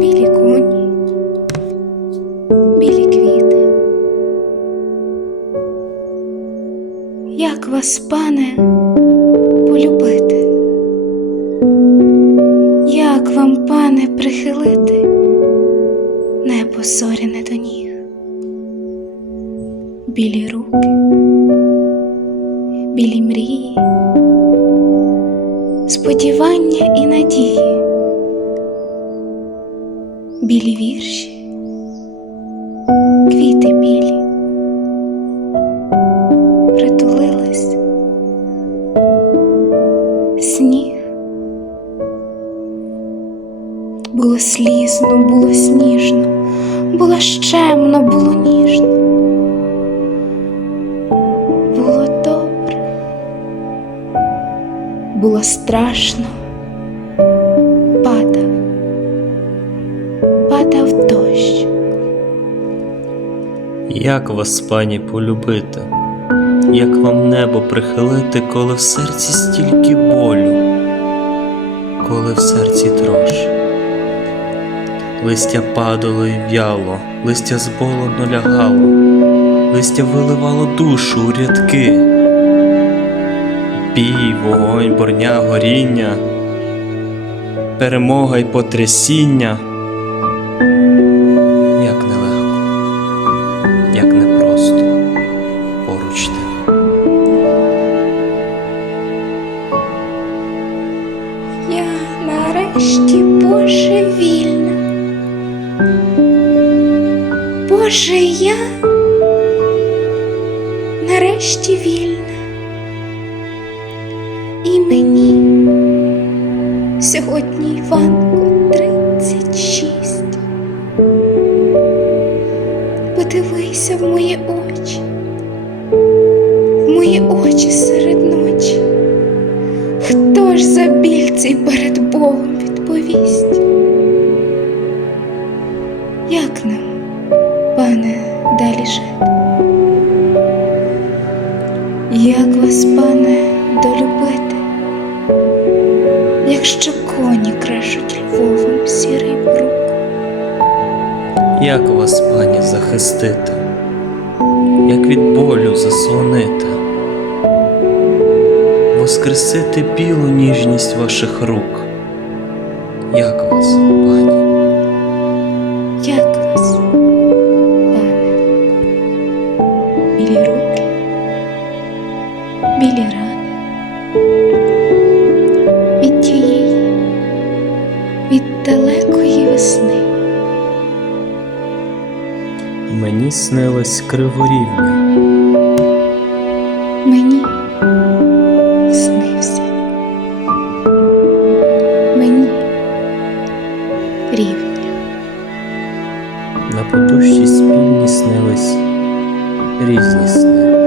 білі коні, білі квіти. Як вас, пане, полюбити? Як вам, пане, прихилити небо зоряне до ніг? Білі руки, білі мрії, сподівання і надії білі вірші, квіти білі, притулились, сніг. Було слізно, було сніжно, було щемно, було ніжно. Було страшно, падав падав дощ. Як вас, пані, полюбити, як вам небо прихилити, коли в серці стільки болю, коли в серці трош. Листя падало і в'яло, листя зболоно лягало, листя виливало душу у рядки. Бій, вогонь, борня, горіння, перемога й потрясіння. Як нелегко, як непросто поруч ти. Я нарешті Боже вільна. Боже, я нарешті вільна. І мені сьогодні Іванко тридцять шість. Подивися в мої очі, в мої очі серед ночі. Хто ж за біль цей перед Богом відповість? Як нам, пане, далі жити? Як вас, пане, долюбити, якщо коні крешуть Львовом сірий брук? Як вас, пані, захистити, як від болю заслонити, воскресити білу ніжність ваших рук. Як вас, пані? Як вас, Мені снилось криворівня, Мені снився. Мені рівня. на подуші спільні снились різні сни.